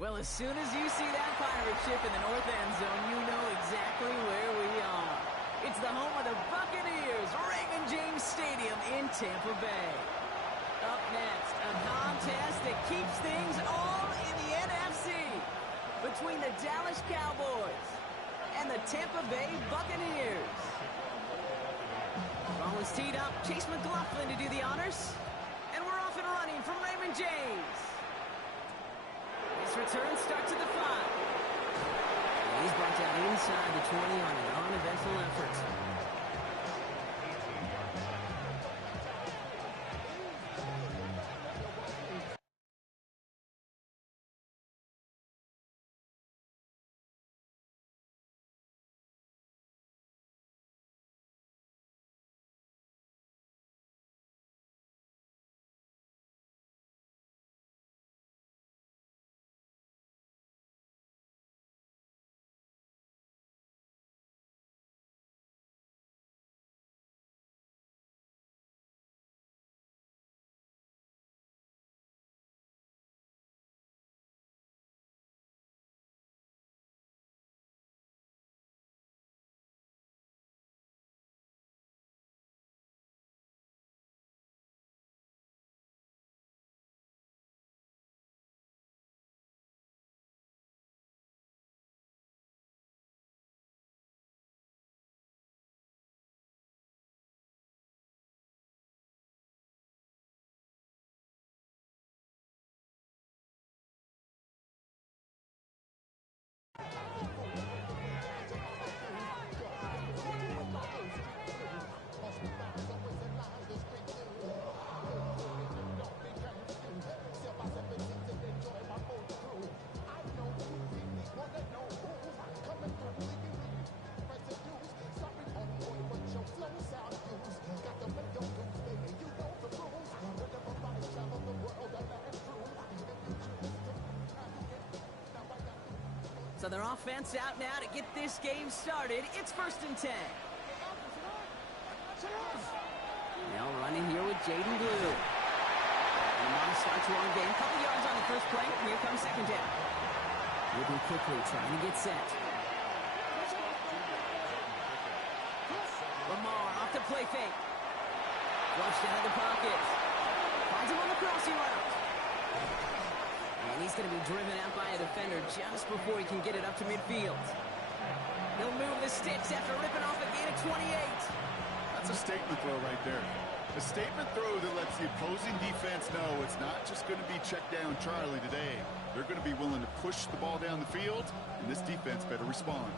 Well, as soon as you see that pirate ship in the north end zone, you know exactly where we are. It's the home of the Buccaneers, Raymond James Stadium in Tampa Bay. Up next, a contest that keeps things all in the NFC between the Dallas Cowboys and the Tampa Bay Buccaneers. Ball is teed up. Chase McLaughlin to do the honors. And we're off and running from Raymond James. This return starts at the 5. And he's brought down inside the 20 on an uneventful effort. So their offense out now to get this game started. It's 1st and 10. Now running here with Jaden Blue. And Lamar starts a long game. Couple yards on the first play. Here comes 2nd down. Moving quickly, trying to get set. Lamar off the play fake. Flushed out of the pocket. Finds him on the crossing route. And he's going to be driven out by a defender just before he can get it up to midfield. He'll move the sticks after ripping off a gain of 28. That's a statement throw right there. A statement throw that lets the opposing defense know it's not just going to be check down Charlie today. They're going to be willing to push the ball down the field, and this defense better respond.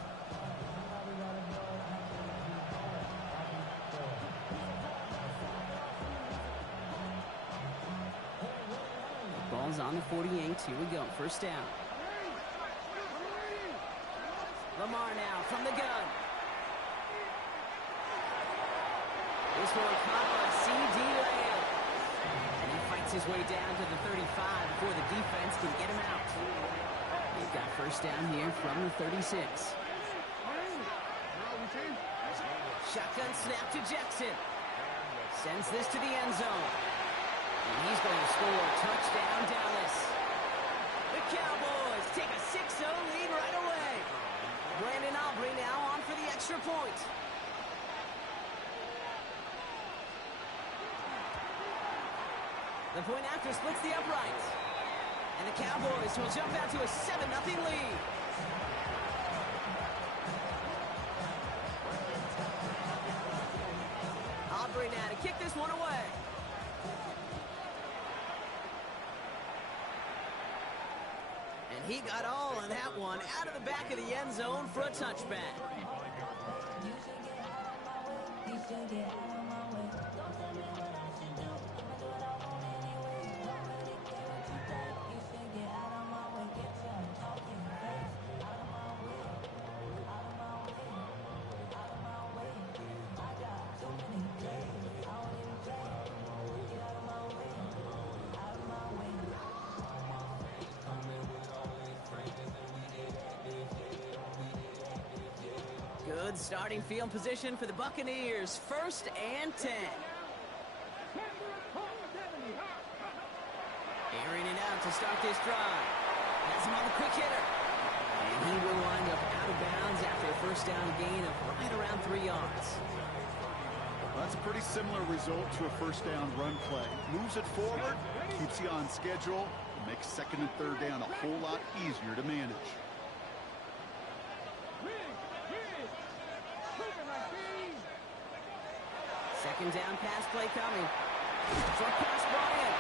Ball's on the 48. Here we go. 1st down. Lamar now from the gun. This one caught by C.D. Lamb. And he fights his way down to the 35 before the defense can get him out. They've got 1st down here from the 36. Shotgun snap to Jackson. Sends this to the end zone. And he's going to score. Touchdown, Dallas. The Cowboys take a 6-0 lead right away. Brandon Aubrey now on for the extra point. The point after splits the uprights. And the Cowboys will jump out to a 7-0 lead. Aubrey now to kick this one away. And he got all on that one out of the back of the end zone for a touchback. Good starting field position for the Buccaneers. 1st and 10. Airing it out to start this drive. Has has him on the quick hitter. And he will wind up out of bounds after a first down gain of right around 3 yards. Well, that's a pretty similar result to a first down run play. Moves it forward, keeps you on schedule, and makes second and third down a whole lot easier to manage. Second down pass play coming. Short pass brought in.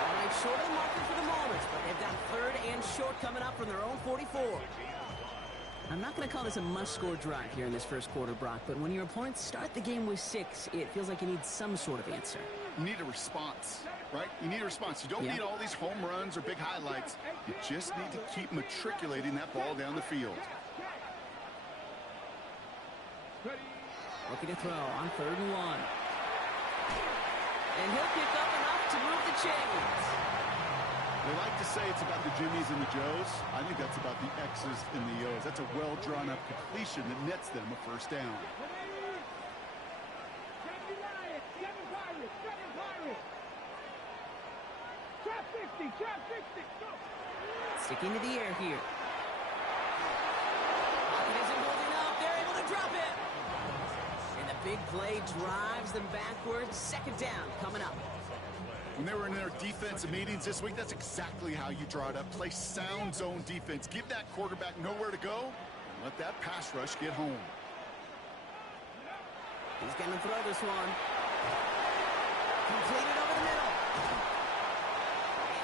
All right, short of the marker for the moment, but they've got third and short coming up from their own 44. I'm not going to call this a must-score drive here in this first quarter, Brock, but when your opponents start the game with 6, it feels like you need some sort of answer. You need a response, right? You need a response. You don't need all these home runs or big highlights. You just need to keep matriculating that ball down the field. Looking to throw on 3rd and 1. And he'll pick up enough to move the chains. They like to say it's about the Jimmies and the Joes. I think that's about the X's and the O's. That's a well-drawn-up completion that nets them a first down. Sticking to the air here. Pocket isn't holding up. They're able to drop it. And the big play drives them backwards. Second down coming up. When they were in their defensive meetings this week, that's exactly how you draw it up. Play sound zone defense. Give that quarterback nowhere to go, and let that pass rush get home. He's going to throw this one. Completed over the middle.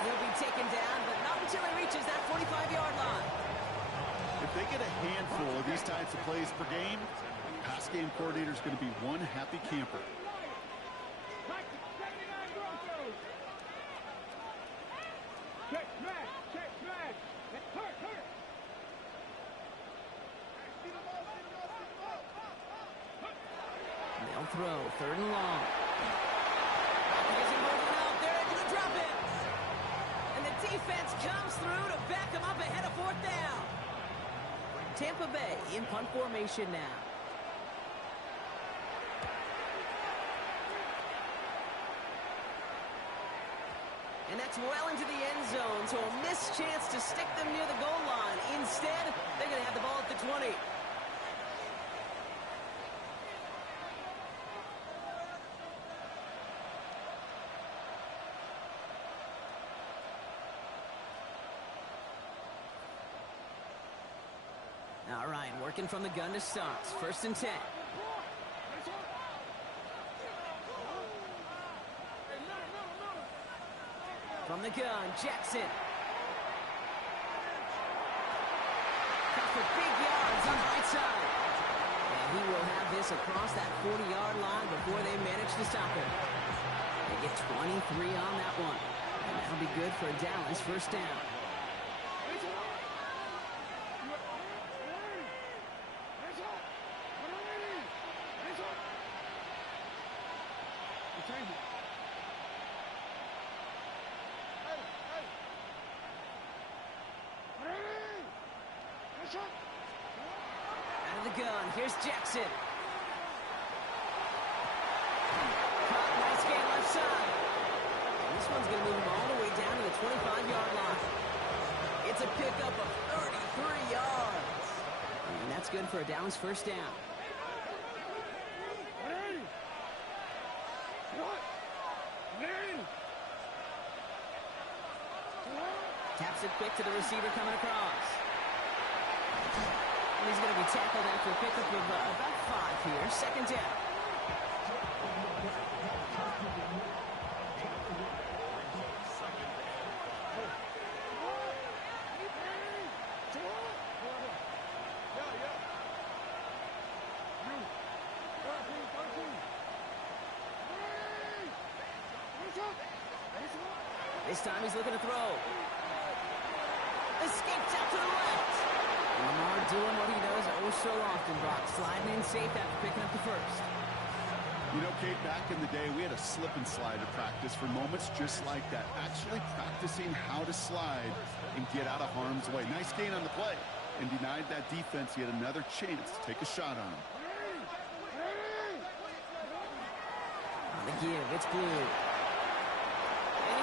And he'll be taken down, but not until he reaches that 45-yard line. If they get a handful of these types of plays per game, the pass game coordinator is going to be one happy camper. They'll throw 3rd and long. He isn't moving up. They're able to drop it. And the defense comes through to back him up ahead of 4th down. Tampa Bay in punt formation now. And that's well into the end zone, so a missed chance to stick them near the goal line. Instead, they're going to have the ball at the 20. All right, working from the gun to start. 1st and 10. From the gun, Jackson. Got for big yards on the right side. And he will have this across that 40-yard line before they manage to stop him. They get 23 on that one. And that'll be good for a Dallas first down. Out of the gun, here's Jackson. Caught, nice gain left side. And this one's going to move him all the way down to the 25-yard line. It's a pickup of 33 yards. And that's good for a Dallas first down. Taps it quick to the receiver coming across. And he's going to be tackled after a pickup of about 5 here. Second down. This time he's looking to throw. Escapes out to the left. Lamar doing what he does oh so often, Brock. Sliding in safe after picking up the first. You know, Kate, back in the day, we had a slip and slide at practice for moments just like that. Actually practicing how to slide and get out of harm's way. Nice gain on the play. And denied that defense yet another chance to take a shot on him. On the give, it's Blue. And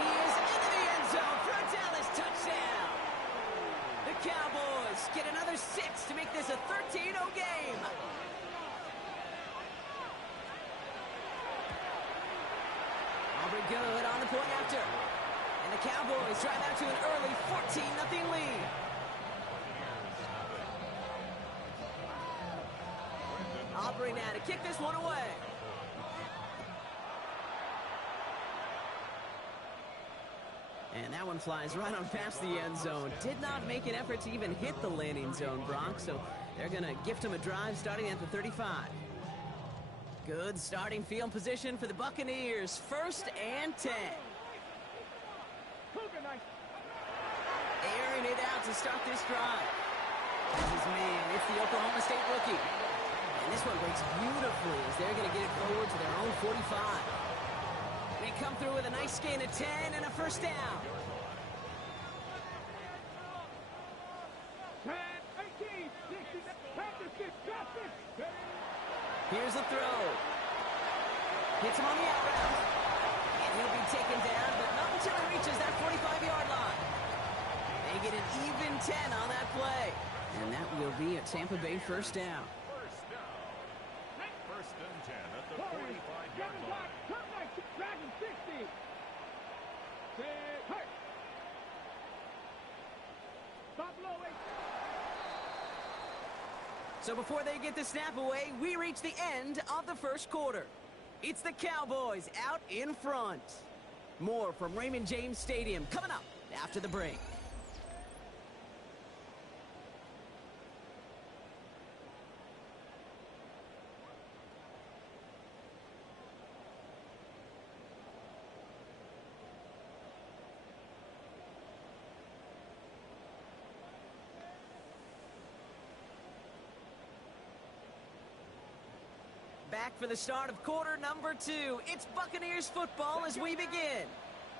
he is into the end zone for a Dallas touchdown. good on the point after. And the Cowboys drive out to an early 14-0 lead. Aubrey now to kick this one away. And that one flies right on past the end zone. Did not make an effort to even hit the landing zone, Brock. So they're going to gift him a drive starting at the 35. Good starting field position for the Buccaneers. 1st and 10. Airing it out to start this drive. This is man. It's the Oklahoma State rookie. And this one breaks beautifully as they're going to get it forward to their own 45. They come through with a nice gain of 10 and a first down. Here's the throw. Hits him on the out route. And he'll be taken down, but not until he reaches that 45-yard line. They get an even 10 on that play. And that will be a Tampa Bay first down. First and 10 at the 45-yard line. So before they get the snap away, we reach the end of the first quarter. It's the Cowboys out in front. More from Raymond James Stadium coming up after the break. Back for the start of quarter number 2. It's Buccaneers football as we begin.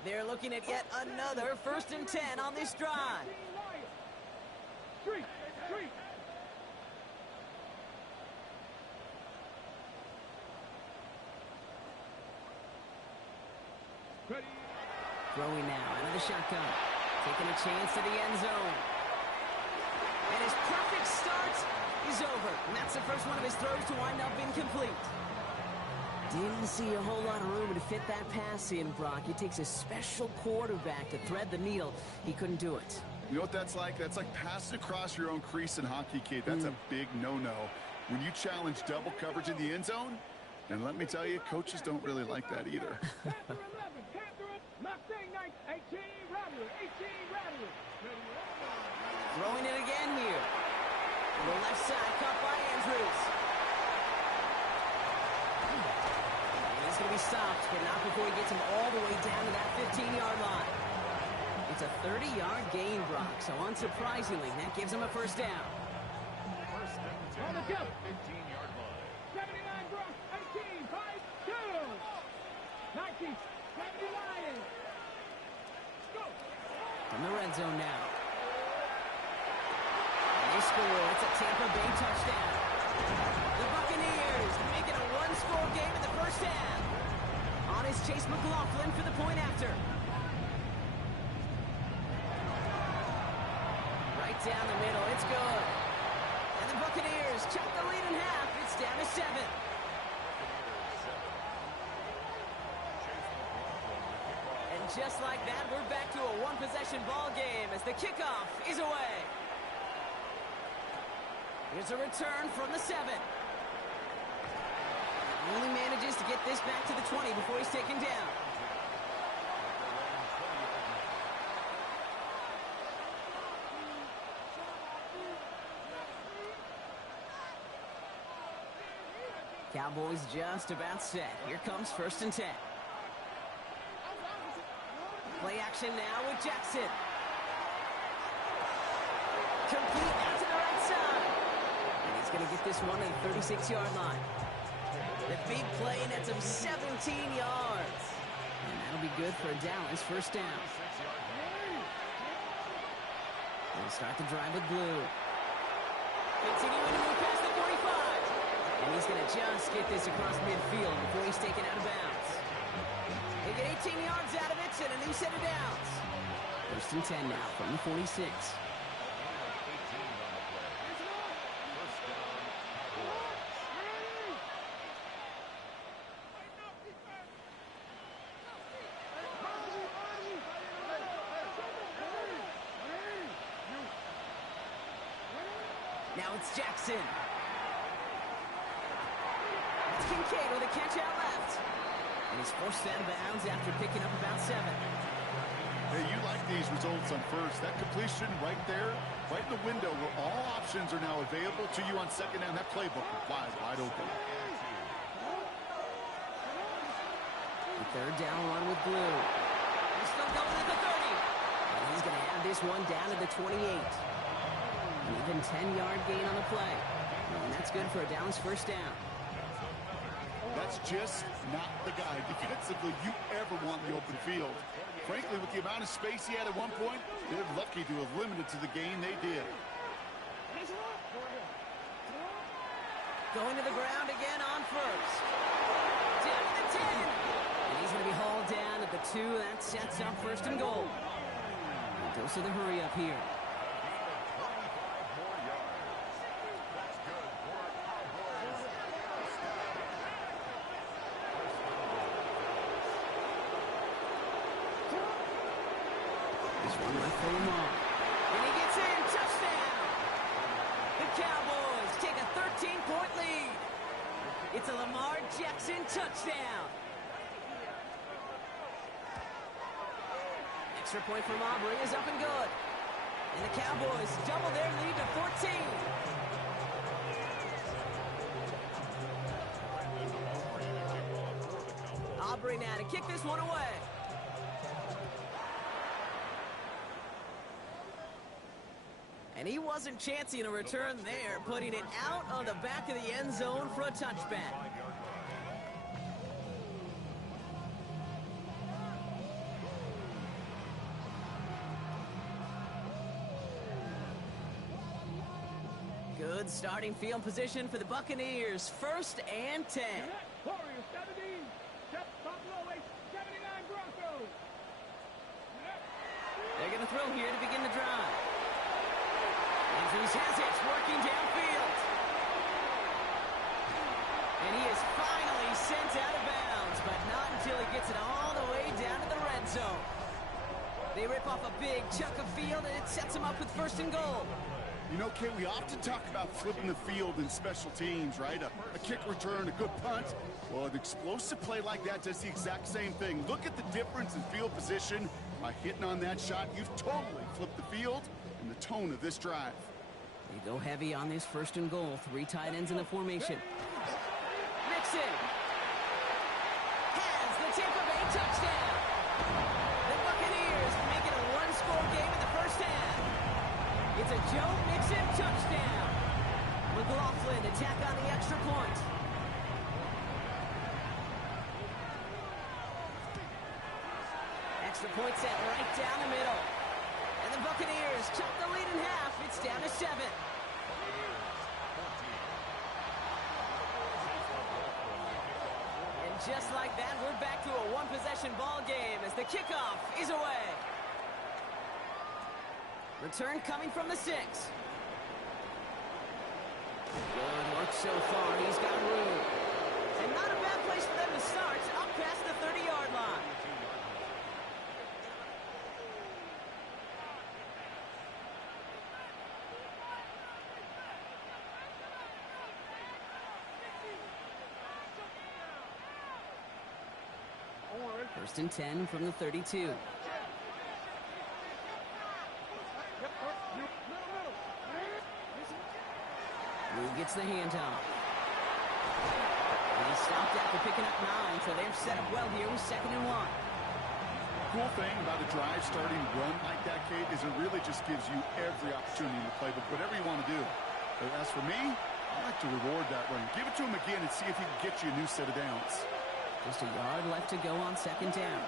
They're looking at yet another 1st and 10 on this drive. Throwing now out of the shotgun. Taking a chance to the end zone. And his perfect start is over. And that's the first one of his throws to wind up incomplete. Didn't see a whole lot of room to fit that pass in, Brock. It takes a special quarterback to thread the needle. He couldn't do it. You know what that's like? That's like passing across your own crease in hockey, kid. That's a big no-no. When you challenge double coverage in the end zone, and let me tell you, coaches don't really like that either. Throwing it again here. The left side caught by Andrews. And he's going to be stopped, but not before he gets him all the way down to that 15-yard line. It's a 30-yard gain, Brock, so unsurprisingly, that gives him a first down. First and 10 at the 15-yard line. 79 Brock, 18, 5, 2. 19, 70 Lions. Go. From the red zone now. They score. It's a Tampa Bay touchdown. The Buccaneers make it a one-score game in the first half. On is Chase McLaughlin for the point after. Right down the middle. It's good. And the Buccaneers chop the lead in half. It's down to 7. And just like that, we're back to a one-possession ball game as the kickoff is away. Here's a return from the 7. Only manages to get this back to the 20 before he's taken down. Cowboys just about set. Here comes 1st and 10. Play action now with Jackson. Complete out to the right side. He's going to get this one at the 36-yard line. The big play nets him 17 yards. And that'll be good for a Dallas first down. They'll start the drive with Blue. Continuing to move past the 45. And he's going to just get this across midfield before he's taken out of bounds. They get 18 yards out of it and a new set of downs. 1st and 10 now from the 46. Now it's Jackson. It's Kincaid with a catch out left. And he's forced out of bounds after picking up about 7. Hey, you like these results on first. That completion right there, right in the window where all options are now available to you on second down. That playbook flies wide open. The third down run with Blue. He's still going at the 30. And he's going to have this one down to the 28. An even 10-yard gain on the play. And that's good for a Dallas first down. That's just not the guy defensively you ever want in the open field. Frankly, with the amount of space he had at one point, they're lucky to have limited to the gain they did. Going to the ground again on first. Down to the 10. And he's going to be hauled down at the 2. That sets up first and goal. And dose of the hurry up here. One left for Lamar. And he gets in. Touchdown. The Cowboys take a 13-point lead. It's a Lamar Jackson touchdown. Extra point from Aubrey is up and good. And the Cowboys double their lead to 14. Aubrey now to kick this one away. And he wasn't chancing a return there, putting it out on the back of the end zone for a touchback. Good starting field position for the Buccaneers. 1st and 10. Warriors 17. Step Buffalo 8, 79 Broncos. They're going to throw here to begin the drive. Andrews has it, working downfield. And he is finally sent out of bounds, but not until he gets it all the way down to the red zone. They rip off a big chunk of field, and it sets them up with 1st and goal. You know, Kate, we often talk about flipping the field in special teams, right? A kick return, a good punt. Well, an explosive play like that does the exact same thing. Look at the difference in field position. By hitting on that shot, you've totally flipped the field and the tone of this drive. They go heavy on this 1st and goal. 3 tight ends in the formation. Mixon has the Tampa Bay touchdown. The Buccaneers make it a 1-score game in the first half. It's a Joe Mixon touchdown. McLaughlin to tack on the extra point. Extra point set right down the middle. And the Buccaneers chop the lead in half. It's down to 7. And just like that, we're back to a 1-possession ball game as the kickoff is away. Return coming from the 6. Good work so far. He's got room. And not a bad place for them to start, up past the 30-yard line. First and 10 from the 32. Blue gets the handoff. And he stopped after picking up 9, so they're set up well here with 2nd and 1. Cool thing about a drive starting run like that, Kate, is it really just gives you every opportunity in the playbook, whatever you want to do. But as for me, I like to reward that run. Give it to him again and see if he can get you a new set of downs. Just a yard left to go on 2nd down.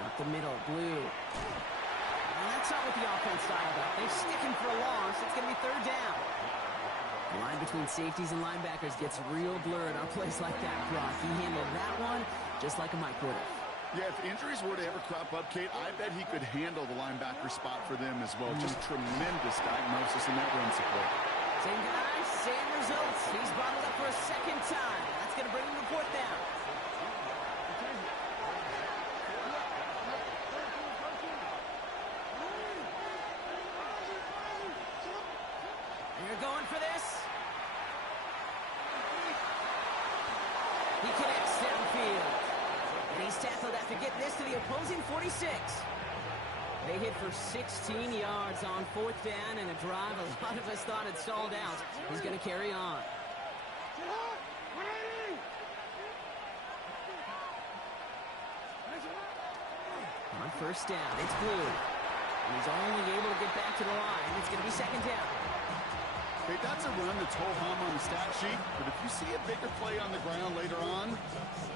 Up the middle, Blue. And that's not what the offense style about. They're sticking for a loss. It's going to be 3rd down. The line between safeties and linebackers gets real blurred on plays like that, Brock. He handled that one just like a Mike would have. Yeah, if injuries were to ever crop up, Kate, I bet he could handle the linebacker spot for them as well. Just tremendous diagnosis in that run support. Same guy, same results. He's bottled up for a 2nd time. That's going to bring him to 4th down. He connects downfield. And he's tackled after getting this to the opposing 46. They hit for 16 yards on 4th down and a drive a lot of us thought had stalled out. He's going to carry on. On 1st down, it's Blue. And he's only able to get back to the line. It's going to be 2nd down. Okay, that's a run that's ho-hum on the stat sheet, but if you see a bigger play on the ground later on,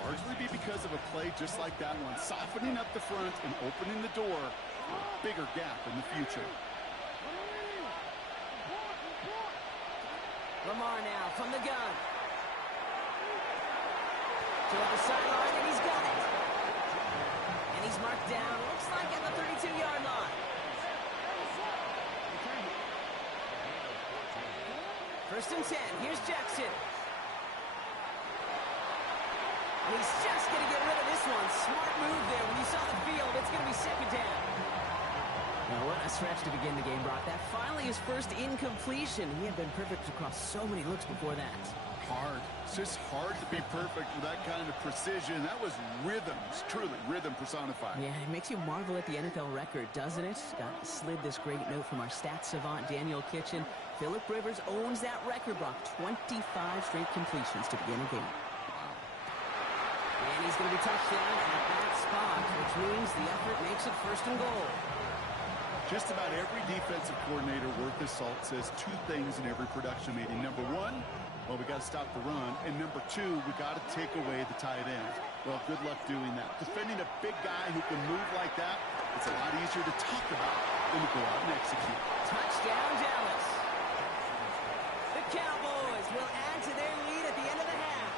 largely be because of a play just like that one, softening up the front and opening the door for a bigger gap in the future. Lamar now from the gun. Toward the sideline, and he's got it. And he's marked down, looks like at the 32-yard line. First and 10. Here's Jackson. And he's just going to get rid of this one. Smart move there. When you saw the field, it's going to be 2nd down. Now, what a stretch to begin the game, Brock. That finally his first incompletion. He had been perfect across so many looks before that. Hard. It's just hard to be perfect with that kind of precision. That was rhythm. It's truly rhythm personified. Yeah, it makes you marvel at the NFL record, doesn't it? Slid this great note from our stats savant, Daniel Kitchen. Phillip Rivers owns that record, Brock. 25 straight completions to begin a game. And he's going to be touched down at that spot, which means the effort makes it 1st and goal. Just about every defensive coordinator worth his salt says two things in every production meeting. Number one, well, we got to stop the run. And number two, we got to take away the tight end. Well, good luck doing that. Defending a big guy who can move like that, it's a lot easier to talk about than to go out and execute. Touchdown, Dallas. The Cowboys will add to their lead at the end of the half.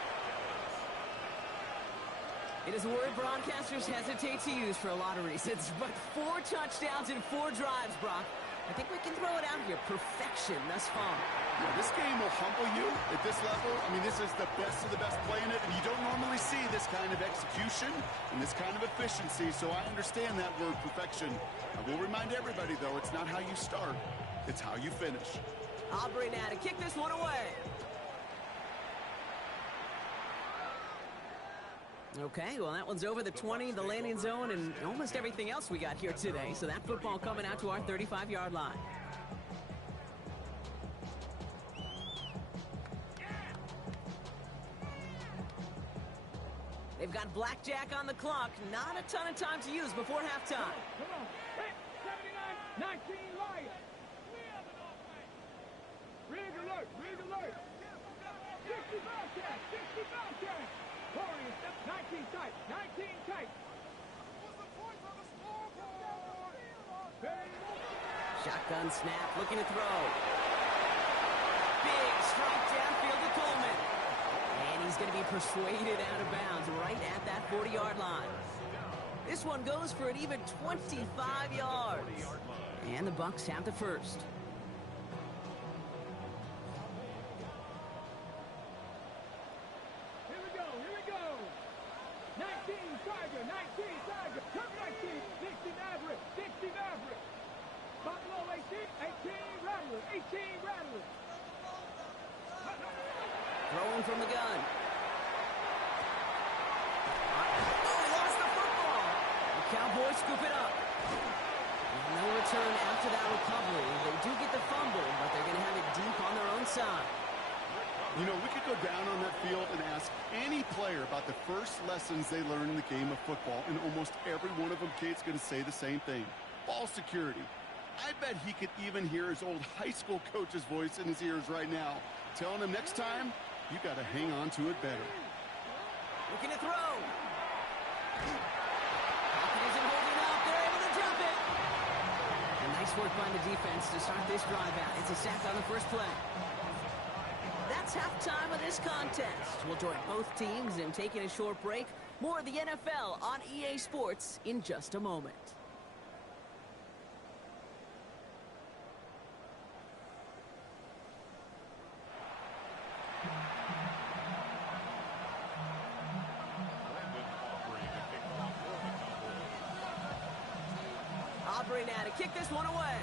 It is a word broadcasters hesitate to use for a lot of reasons, but 4 touchdowns in 4 drives, Brock. I think we can throw it out here. Perfection thus far. Yeah, this game will humble you at this level. I mean, this is the best of the best playing it, and you don't normally see this kind of execution and this kind of efficiency, so I understand that word perfection. I will remind everybody, though, it's not how you start, it's how you finish. Aubrey now to kick this one away. Okay, well, that one's over the 20, the landing zone, and almost everything else we got here today. So that football coming out to our 35-yard line. They've got blackjack on the clock. Not a ton of time to use before halftime. Come on. Hey, 79, 19 Lions. Rig alert, rig alert. 60 Bobcat, 60 Bobcat. Warriors, 19 tight, 19 tight. Shotgun snap, looking to throw. Big strike downfield to Coleman. And he's going to be persuaded out of bounds right at that 40-yard line. This one goes for an even 25 yards. And the Bucs have the first. Here we go. 19 Tiger, 19 Tiger. Turn 19, 60 Maverick, 60 Maverick. Buffalo 18, 18 Rattler, 18 Rattler. Throwing from the gun. Oh, he lost the football. The Cowboys scoop it up. And no return after that recovery. They do get the fumble, but they're going to have it deep on their own side. You know, we could go down on that field and ask any player about the first lessons they learned in the game of football, and almost every one of them, Kate's going to say the same thing. Ball security. I bet he could even hear his old high school coach's voice in his ears right now, telling him next time, you got to hang on to it better. Looking to throw. Pocket isn't holding up. They're able to drop it. And nice work by the defense to start this drive out. It's a sack on the first play. That's halftime of this contest. We'll join both teams in taking a short break. More of the NFL on EA Sports in just a moment. Aubrey now to kick this one away.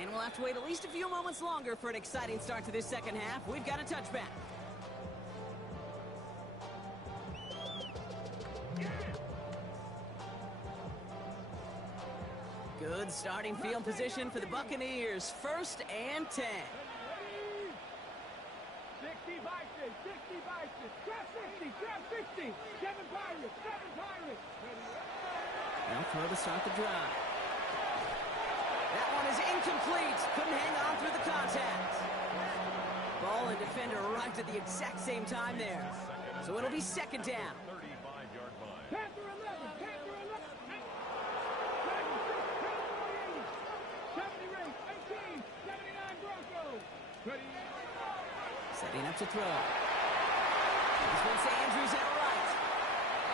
And we'll have to wait at least a few moments longer for an exciting start to this second half. We've got a touchback. Good starting field position for the Buccaneers. 1st and 10. 60 Vikings, 60 Vikings, trap 60, trap 60, 7 Pirates, 7 Pirates. They'll throw to start the drive. That one is incomplete. Couldn't hang on through the contact. Ball and defender arrived at the exact same time there. So it'll be 2nd down. 35-yard line. Panther 11, Panther 11. 70 race, 18, 79 Broncos. Ready. Setting up to throw. This one's Andrews at right.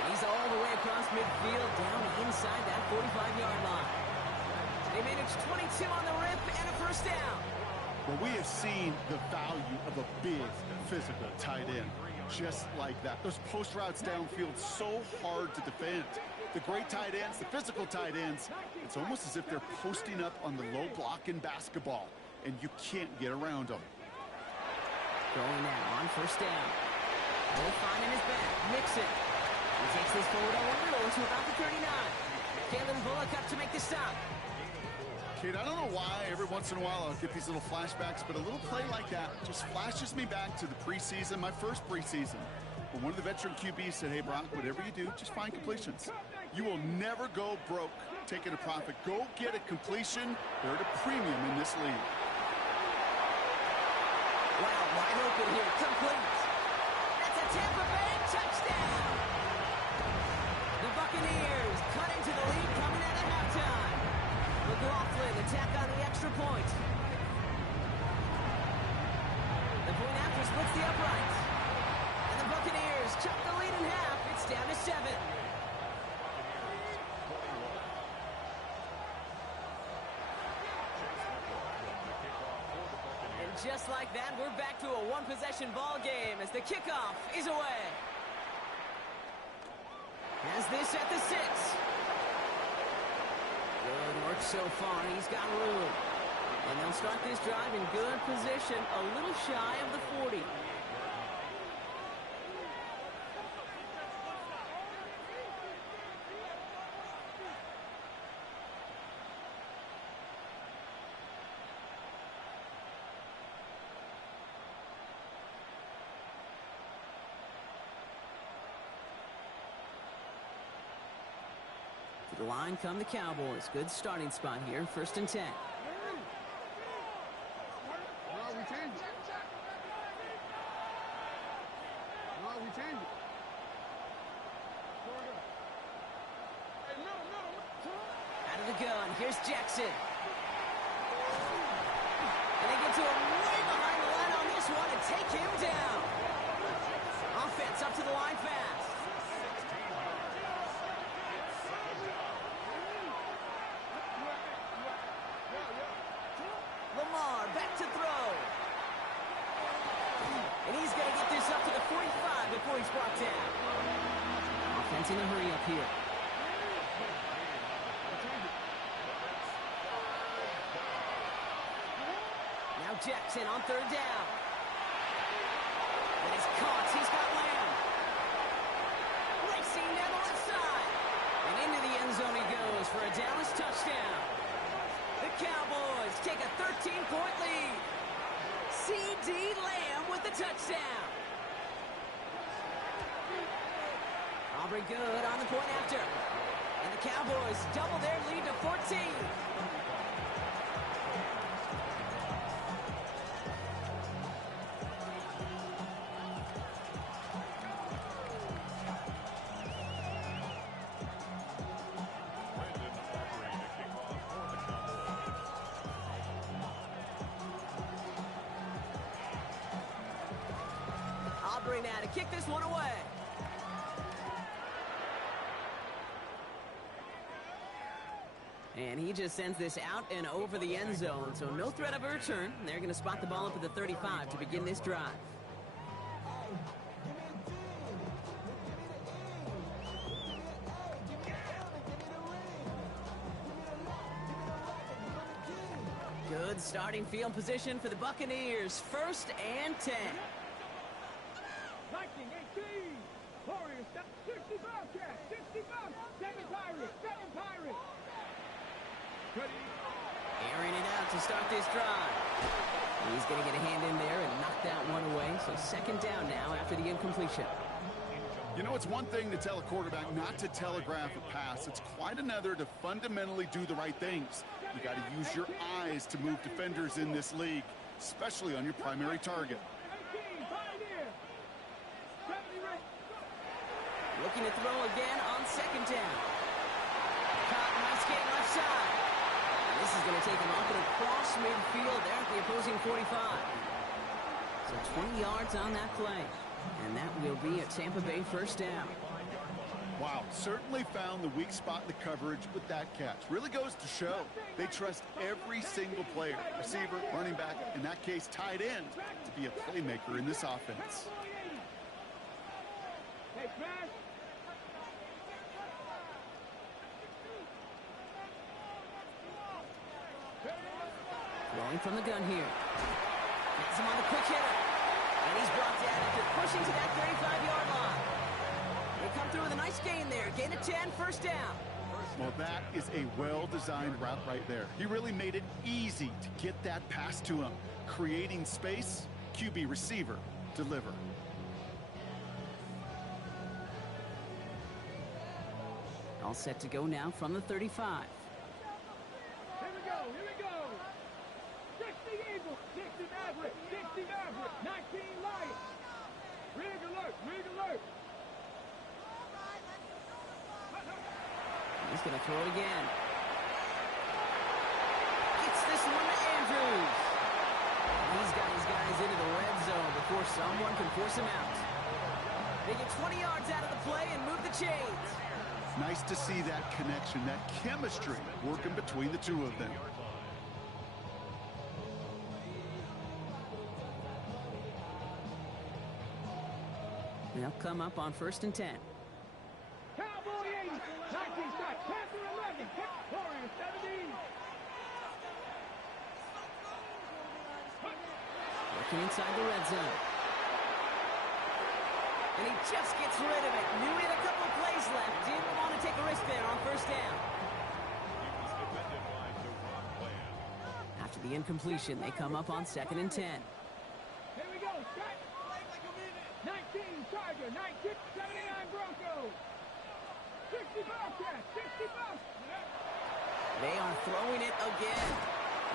And he's all the way across midfield, down inside that 45-yard line. They managed 22 on the rip and a 1st down. Well, we have seen the value of a big, physical tight end. Just like that. Those post routes downfield so hard to defend. The great tight ends, the physical tight ends, it's almost as if they're posting up on the low block in basketball, and you can't get around them. Going now on 1st down. Will find in his back. Mixon. He takes this forward a little to about the 39. Kalen Bullock up to make the stop. Kid, I don't know why every once in a while I'll get these little flashbacks, but a little play like that just flashes me back to the preseason, my first preseason. When one of the veteran QBs said, hey, Brock, whatever you do, just find completions. You will never go broke taking a profit. Go get a completion. They're at a premium in this league. Wow, wide open here. Complete. That's a Tampa Bay touchdown. The Buccaneers cut into the lead coming out of halftime. McLaughlin attack on the extra point. The point after splits the uprights. And the Buccaneers chop the lead in half. It's down to 7. And just like that, we're back to a one-possession ball game as the kickoff is away. Has this at the 6. Good work so far. He's got room. And they'll start this drive in good position, a little shy of the 40. To the line come the Cowboys. Good starting spot here. 1st and 10. Out of the gun. Here's Jackson. And they get to him way behind the line on this one and take him down. Offense up to the line fast. Lamar back to throw. And he's going to get this up to the 45 before he's brought down. Offense in a hurry up here. Now Jackson on 3rd down. And he's caught. He's got Lamb. Racing down the left side. And into the end zone he goes for a Dallas touchdown. The Cowboys take a 13-point lead. C.D. Lamb with the touchdown. Aubrey good on the point after. And the Cowboys double their lead to 14. Aubrey now to kick this one away. And he just sends this out and over the end zone, so no threat of a return. They're going to spot the ball up at the 35 to begin this drive. Good starting field position for the Buccaneers. 1st and 10. 19, 18. Warriors, 60 Bobcats, 60 Bobcats, 7 Pirates, 7 Pirates. Ready. Airing it out to start this drive. He's going to get a hand in there and knock that one away. So 2nd down now after the incompletion. You know, it's one thing to tell a quarterback not to telegraph a pass. It's quite another to fundamentally do the right things. You got to use your eyes to move defenders in this league, especially on your primary target. 18, Pioneer. 70 right. Looking to throw again on 2nd down. Caught, nice game left side. And this is going to take him up and across midfield there at the opposing 45. So 20 yards on that play. And that will be a Tampa Bay 1st down. Wow, certainly found the weak spot in the coverage with that catch. Really goes to show they trust every single player, receiver, running back, in that case tight end, to be a playmaker in this offense. Hey, Smash. Throwing from the gun here. Gets him on the quick hitter. And he's brought down after pushing to that 35-yard line. They come through with a nice gain there. Gain of 10, 1st down. Well, that is a well-designed route right there. He really made it easy to get that pass to him. Creating space, QB receiver, deliver. All set to go now from the 35. Here we go, here we go. 60 Eagles, 60 Maverick, 60 Maverick, 19 Lions. Rig alert, rig alert. He's going to throw it again. Gets this one to Andrews. He's got his guys into the red zone before someone can force him out. They get 20 yards out of the play and move the chains. Nice to see that connection, that chemistry working between the two of them. They'll come up on 1st and 10. Cowboy 80, 19 shots, Panther 11, Warriors 17. Working inside the red zone. And he just gets rid of it. Knew he had a couple of plays left. Didn't want to take a risk there on 1st down. After the incompletion, they come up on 2nd and 10. Here we go, Scott. 19 Charger, 19, 79 Broncos. 60 Bobcats, 60 Bobcats. They are throwing it again.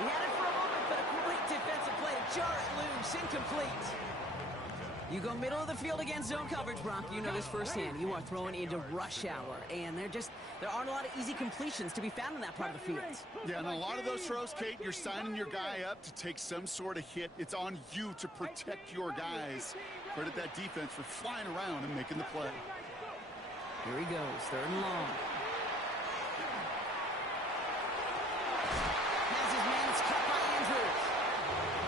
He had it for a moment, but a great defensive play to jar it loose, incomplete. You go middle of the field against zone coverage, Brock. You know this firsthand. You are throwing into rush hour, and there aren't a lot of easy completions to be found in that part of the field. Yeah, and a lot of those throws, Kate, you're signing your guy up to take some sort of hit. It's on you to protect your guys. Credit that defense for flying around and making the play. Here he goes, 3rd and long. Has his man cut by Andrews.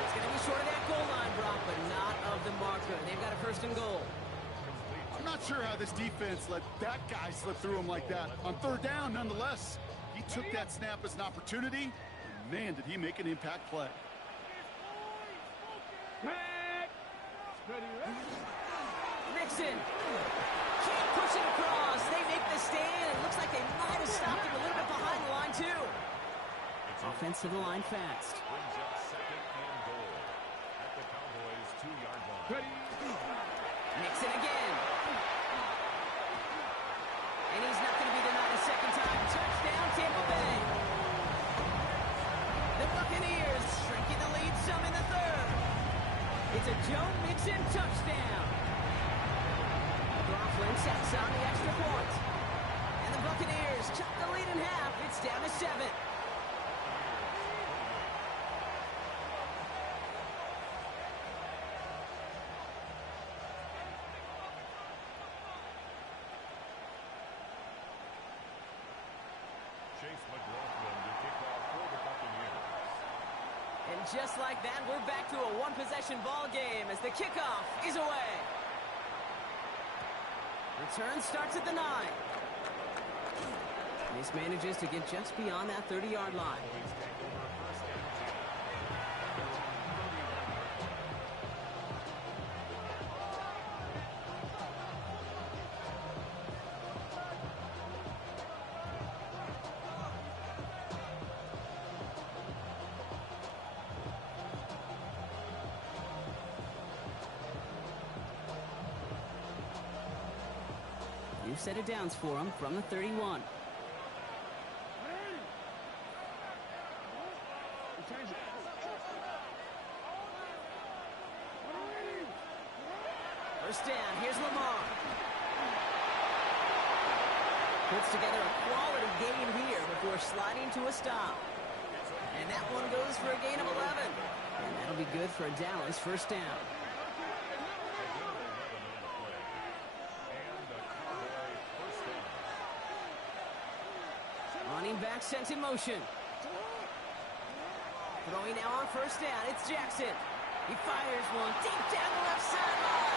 It's going to be short of that goal line, Brock, but not of the marker. They've got a 1st and goal. I'm not sure how this defense let that guy slip through him like that. On 3rd down, nonetheless, he took that snap as an opportunity. And man, did he make an impact play. Nixon can't push it across. They make the stand. It looks like they might have stopped him a little bit behind the line, too. Offense to the line fast. Brings up 2nd and goal at the Cowboys' 2-yard line. Nixon again. And he's not going to be denied a 2nd time. Touchdown, Tampa Bay. The Buccaneers shrinking the lead some in the 3rd. It's a Joe Mixon touchdown. McLaughlin sets on the extra point. And the Buccaneers cut the lead in half. It's down to 7. And just like that, we're back to a one-possession ball game as the kickoff is away. Return starts at the 9. This manages to get just beyond that 30-yard line. set of downs for them from the 31. First down, here's Lamar. Puts together a quality gain here before sliding to a stop. And that one goes for a gain of 11. And that'll be good for a Dallas first down. Running back sent in motion. Throwing now on first down, it's Jackson. He fires one deep down the left sideline.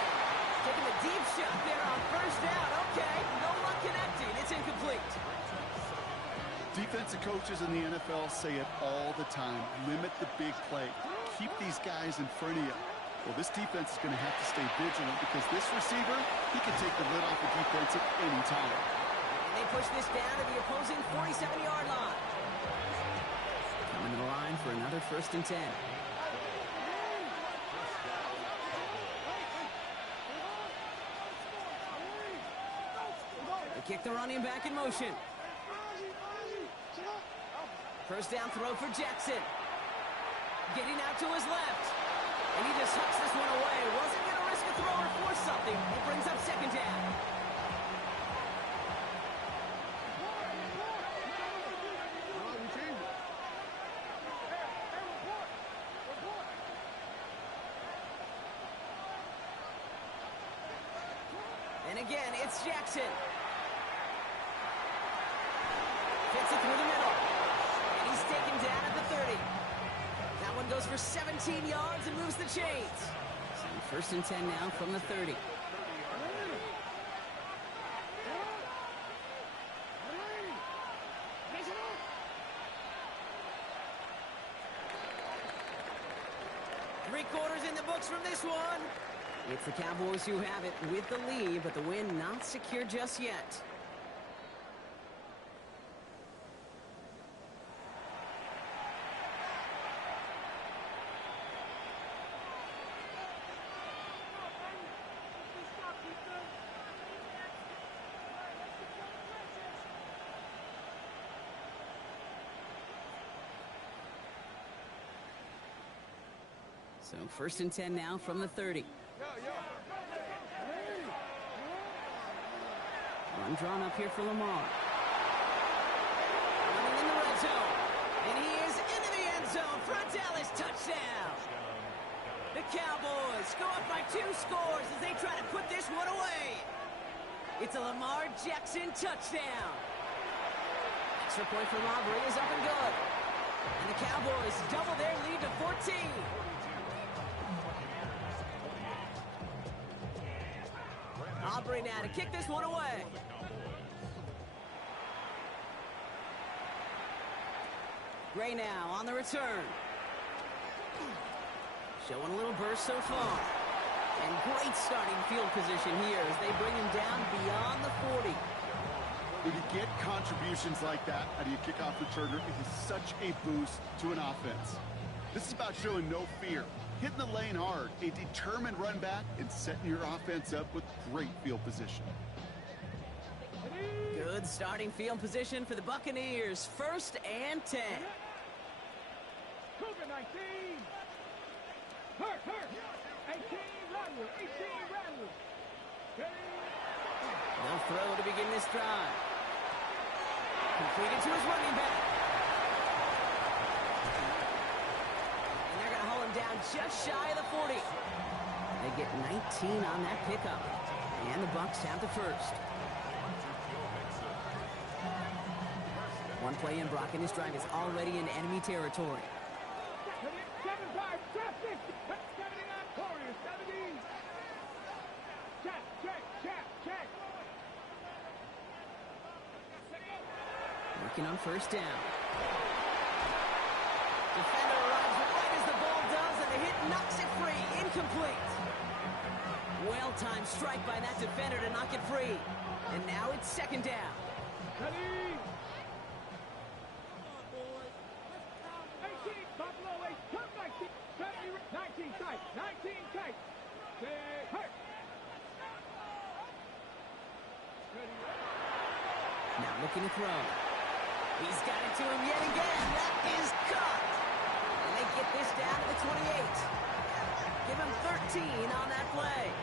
Taking a deep shot there on first down. Okay, no one connecting. It's incomplete. Defensive coaches in the NFL say it all the time. Limit the big play. Keep these guys in front of you. Well, this defense is going to have to stay vigilant because this receiver, he can take the lid off the defense at any time. And they push this down to the opposing 47-yard line. Coming to the line for another first and 10. They kick the running back in motion. First down throw for Jackson. Getting out to his left. And he just hucks this one away. Wasn't going to risk a throw or force something. It brings up second down. And again, it's Jackson. Fits it through the middle. And he's taken down at the 30. That one goes for 17 yards and moves the chains. So first and 10 now from the 30. Three-quarters in the books from this one. It's the Cowboys who have it with the lead, but the win not secure just yet. So first and 10 now from the 30. Run drawn up here for Lamar. Running in the red zone. And he is into the end zone for a Dallas touchdown. The Cowboys go up by 2 scores as they try to put this one away. It's a Lamar Jackson touchdown. Extra point for Aubrey is up and good. And the Cowboys double their lead to 14. Aubrey now to kick this one away. Gray now on the return. Showing a little burst so far. And great starting field position here as they bring him down beyond the 40. When you get contributions like that out of your kickoff returner, it is such a boost to an offense. This is about showing no fear, hitting the lane hard, a determined run back, and setting your offense up with great field position. Good starting field position for the Buccaneers. First and 10. Cougar 19. Hurt. 18 Rattler. 18 Rattler. No throw to begin this drive. Completed to his running back. And they're going to hold him down just shy of the 40. They get 19 on that pickup. And the Bucs have the first. One play in, Brock, and his drive is already in enemy territory. 75, traffic. 79 Warriors. 70. Check. Working on first down. Defender arrives right as the ball does, and the hit knocks it free. Incomplete. Well-timed strike by that defender to knock it free. And now it's second down. Ready. 18, Buffalo 8, come 19, 19 tight, 19 tight. Hurt. Ready. Now looking to throw. He's got it to him yet again. That is caught. And they get this down to the 28. Give him 13 on that play.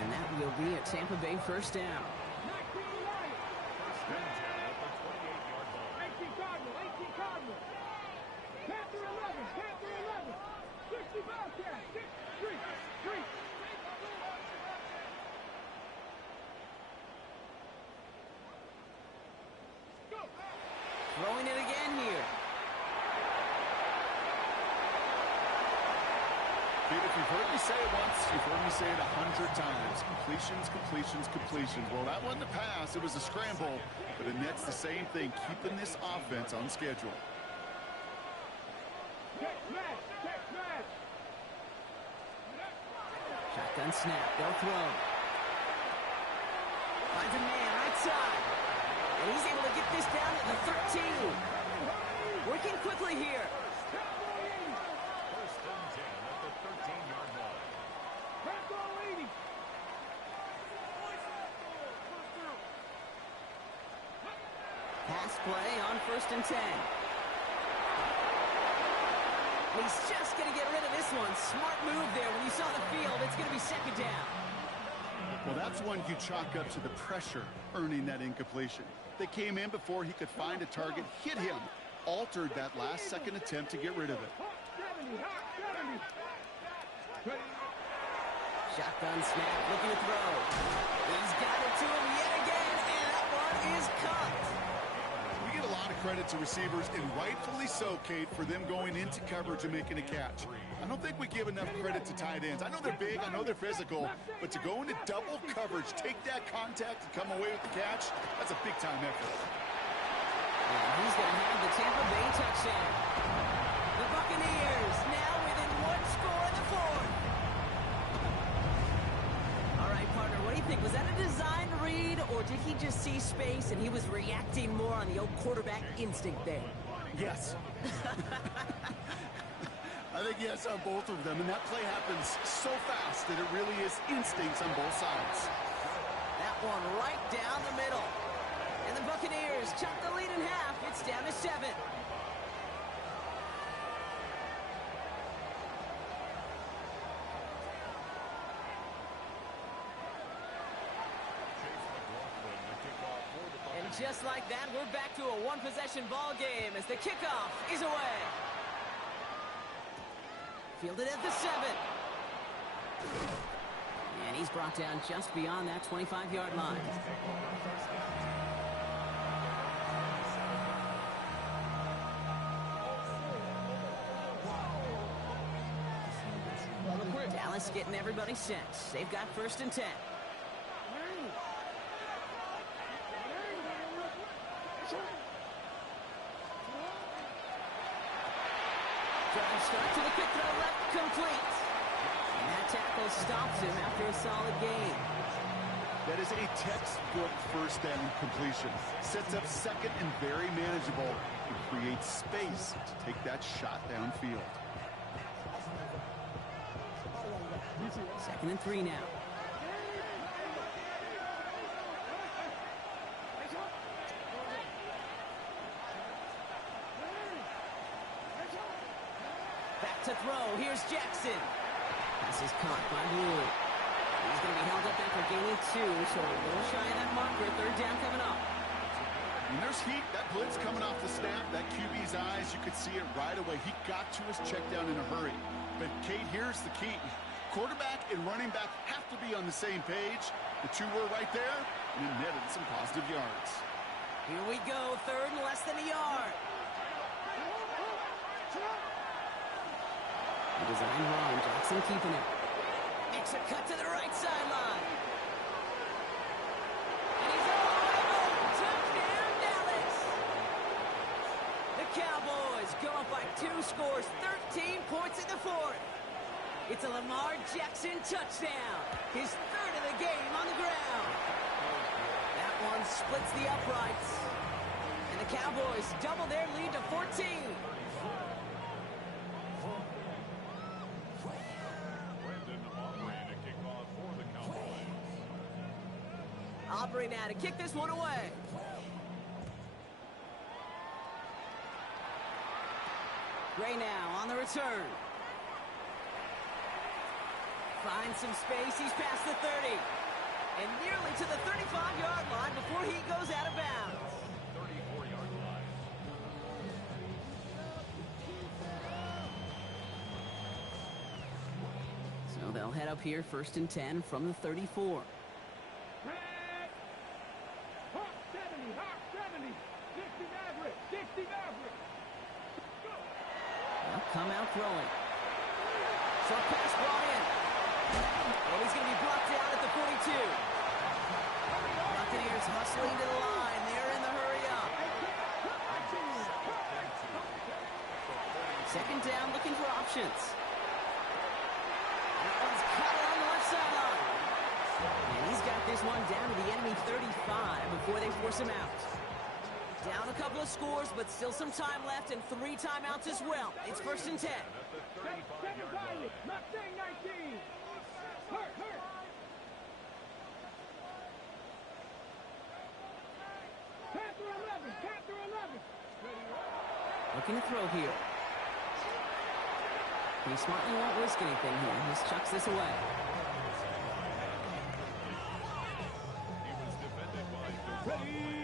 And that will be a Tampa Bay first down. 19 Lions. First and 10 at the 28-yard line. 18 Cardinal. 18 Cardinal. Panther 11. Panther 11. 60 Bobcat. 6, 3, 3. Go. Throwing it again here. Kid, if you've heard me say it once, you've heard me say it 100 times. Completions, completions, completions. Well, that wasn't a pass. It was a scramble. But it nets the same thing, keeping this offense on schedule. Check smash. Check smash. Shotgun snap. They'll throw. Finds a man right side. And he's able to get this down to the 13. Working quickly here. First and 10 at the 13-yard line. Panther leading. Pass play on first and 10. He's just going to get rid of this one. Smart move there. When you saw the field, it's going to be second down. Well, that's one you chalk up to the pressure earning that incompletion. They came in before he could find a target, hit him, altered that last second attempt to get rid of it. Hawk 70. Hawk 70. Ready. Shotgun snap, looking to throw. He's got it to him yet again, and that one is caught. We get a lot of credit to receivers, and rightfully so, Kate, for them going into coverage and making a catch. I don't think we give enough credit to tight ends. I know they're big, I know they're physical, but to go into double coverage, take that contact, and come away with the catch, that's a big-time effort. And he's going to have the Tampa Bay touchdown. The Buccaneers now within one score in the fourth. All right, partner, what do you think? Was that a design read, or did he just see space and he was reacting more on the old quarterback instinct there? Yes. I think yes on both of them, and that play happens so fast that it really is instincts on both sides. That one right down the middle. And the Buccaneers chop the lead in half. It's down to 7. And just like that, we're back to a one-possession ball game as the kickoff is away. Fielded at the 7. And he's brought down just beyond that 25-yard line. Dallas getting everybody set. They've got first and 10. Drive start to the kick throw left, complete. And that tackle stops him after a solid gain. That is a textbook first down completion. Sets up second and very manageable and creates space to take that shot downfield. Second and 3 now. Back to throw. Here's Jackson. This is caught by Blue. He's going to be held up after gaining 2, so a little shy of that marker. Third down coming up. When there's heat, that blitz coming off the snap, that QB's eyes, you could see it right away. He got to his check down in a hurry. But, Kate, here's the key. Quarterback and running back have to be on the same page. The two were right there, and it netted some positive yards. Here we go. Third and less than a yard. The design wrong. Jackson keeping it. Makes a cut to the right sideline. And he's all touchdown, Dallas. The Cowboys go up by 2 scores, 13 points in the fourth. It's a Lamar Jackson touchdown. His third of the game on the ground. That one splits the uprights. And the Cowboys double their lead to 14. Aubrey now to kick this one away. Gray now on the return. Finds some space. He's past the 30. And nearly to the 35-yard line before he goes out of bounds. 34-yard line. So they'll head up here, 1st and 10 from the 34. Hawk 70, Hawk 70. 60 Maverick, 60 Maverick. They'll come out throwing. Short pass brought in. And he's going to be brought down at the 42. Buccaneers hustling to the line. They're in the hurry up. 2nd down, looking for options. That one's caught along the left sideline. And he's got this one down to the enemy 35 before they force him out. Down a couple of scores, but still some time left and 3 timeouts as well. It's 1st and 10. Mustang 19. Hurt. Panther 11. Looking to throw here. He smartly won't risk anything here. Just chucks this away.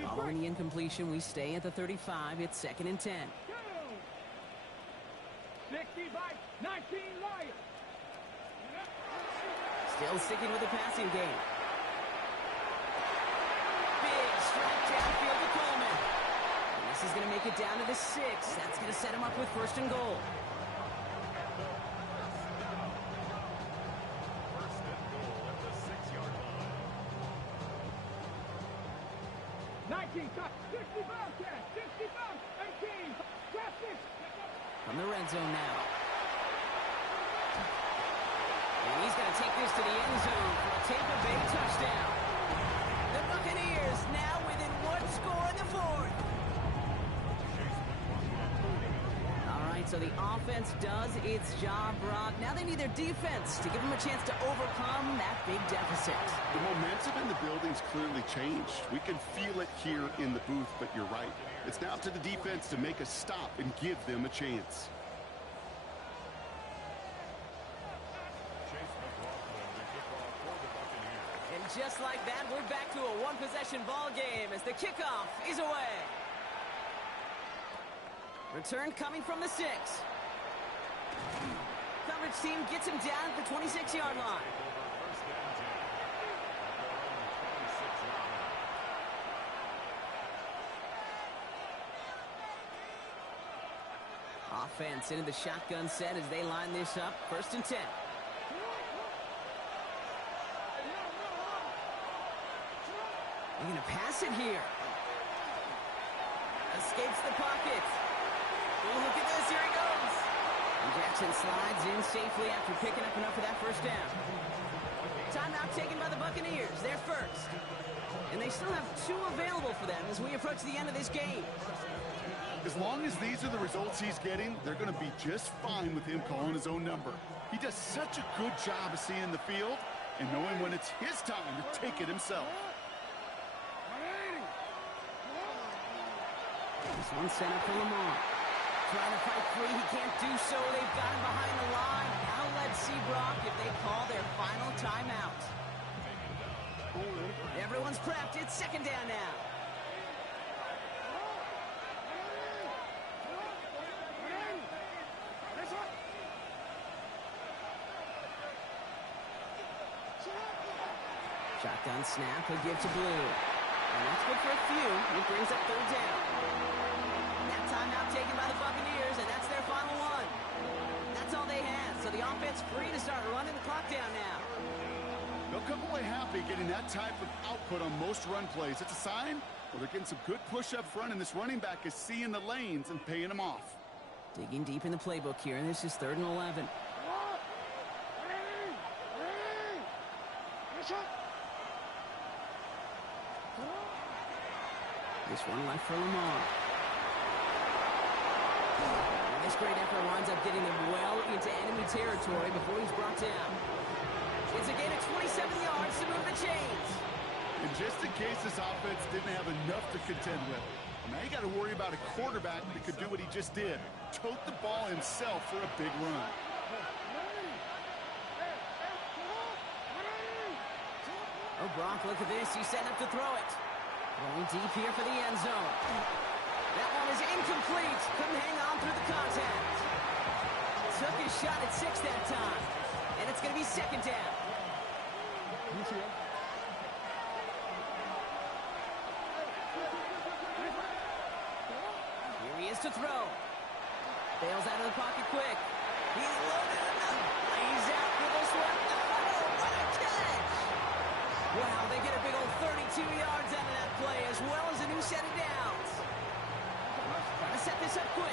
Following the incompletion, we stay at the 35. It's 2nd and 10. 60 by 19 Lions. Still sticking with the passing game. Big strike downfield to Coleman. And this is going to make it down to the 6. That's going to set him up with 1st and goal. First and goal at the 6-yard line. 19, 60 Bobcat, 60 Bob, 18, traffic. From the red zone now. And he's going to take this to the end zone for a Tampa Bay touchdown. The Buccaneers now within 1 score in the 4th. All right, so the offense does its job, Brock. Now they need their defense to give them a chance to overcome that big deficit. The momentum in the building's clearly changed. We can feel it here in the booth, but you're right. It's now up to the defense to make a stop and give them a chance. And just like that, we're back to a one-possession ball game as the kickoff is away. Return coming from the 6. Coverage team gets him down at the 26-yard line. Offense into the shotgun set as they line this up. 1st and 10. They're going to pass it here. Escapes the pocket. Oh, look at this. Here he goes. And Jackson slides in safely after picking up enough for that 1st down. Timeout taken by the Buccaneers. They're first. And they still have 2 available for them as we approach the end of this game. As long as these are the results he's getting, they're going to be just fine with him calling his own number. He does such a good job of seeing the field and knowing when it's his time to take it himself. This one sent up for Lamar. Trying to fight free. He can't do so. They've got him behind the line. Now let's see, Brock, if they call their final timeout. Everyone's prepped. It's 2nd down now. Shotgun snap, he'll give to Blue. And that's good for a few. It brings up 3rd down. That timeout taken by the Buccaneers, and that's their final one. That's all they had, so the offense free to start running the clock down now. They'll come away happy getting that type of output on most run plays. It's a sign where they're getting some good push up front, and this running back is seeing the lanes and paying them off. Digging deep in the playbook here, and this is 3rd and 11. This one left for Lamar. And this great effort winds up getting him well into enemy territory before he's brought down. It's a gain of 27 yards to move the chains. And just in case this offense didn't have enough to contend with, now you got to worry about a quarterback that could do what he just did. tote the ball himself for a big run. Oh, Brock, look at this. He's setting up to throw it. Going deep here for the end zone. That one is incomplete. Couldn't hang on through the contact. Took his shot at 6 that time. And it's going to be second down. Here he is to throw. Bails out of the pocket quick. He's loaded enough. Lays out for this one. Oh, what a catch! Wow, they get a big old 32 yards out of that play, as well as a new set of downs. Trying to set this up quick.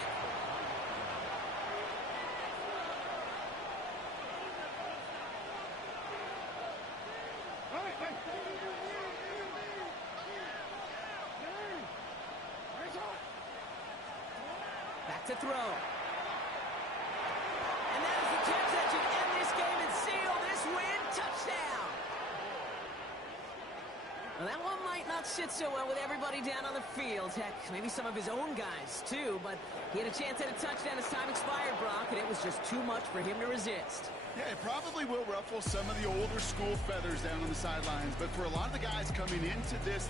Back to throw. And that is the catch that should end this game and seal this win. Touchdown! Well, that one might not sit so well with everybody down on the field. Heck, maybe some of his own guys, too. But he had a chance at a touchdown as time expired, Brock, and it was just too much for him to resist. Yeah, it probably will ruffle some of the older school feathers down on the sidelines. But for a lot of the guys coming into this